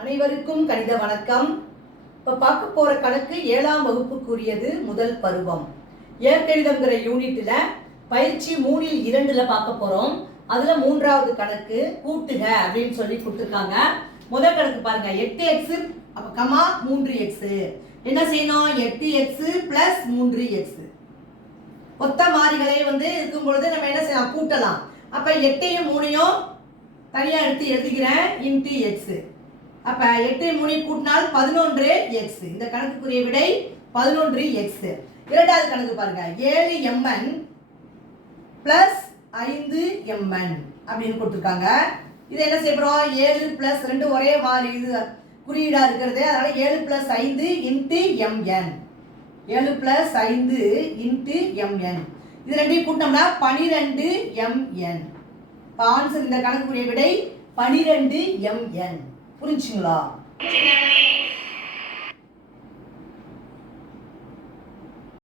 அனைவருக்கும் கணித வணக்கம். இப்போ பார்க்க போகிற கணக்கு 7ஆம் வகுப்புக்குரியது முதல் பருவம். இயற்கணிதம்ங்கிற யூனிட்டில் பயிற்சி 3-2 பார்க்க போகிறோம். அதில் 3வது கணக்கு கூட்டுக அப்படின்னு சொல்லி கொடுத்துருக்காங்க. முதல் கணக்கு பாருங்க, 8x அப்போ கமா 3x. என்ன செய்யணும்? 8x + 3x. ஒத்த மாறிகளை இருக்கும் பொழுது நம்ம என்ன செய்யலாம்? கூட்டலாம். அப்போ 8ஐயும் 3ஐயும் தனியாக எடுத்து எழுதிக்கிறேன் இன்ட்டு எக்ஸ். அப்போ 8ஐயும் 3ஐயும் கூட்டினால் 11x. இந்த கணக்குக்குரிய விடை 11x. இரண்டாவது கணக்கு பாருங்க, 7mn + 5mn அப்படின்னு கொடுத்துருக்காங்க. இது என்ன செய்யறோம்? 7 + 2 ஒரே மாறி இது குறியீடா இருக்கிறது. அதனால 7 + 5 × mn. 7 + 5 × mn. இது ரெண்டையும் கூட்டினோம்னா 12mn. ஆன்சர் இந்த கணக்குரிய விடை 12mn. புரிஞ்சுங்களா?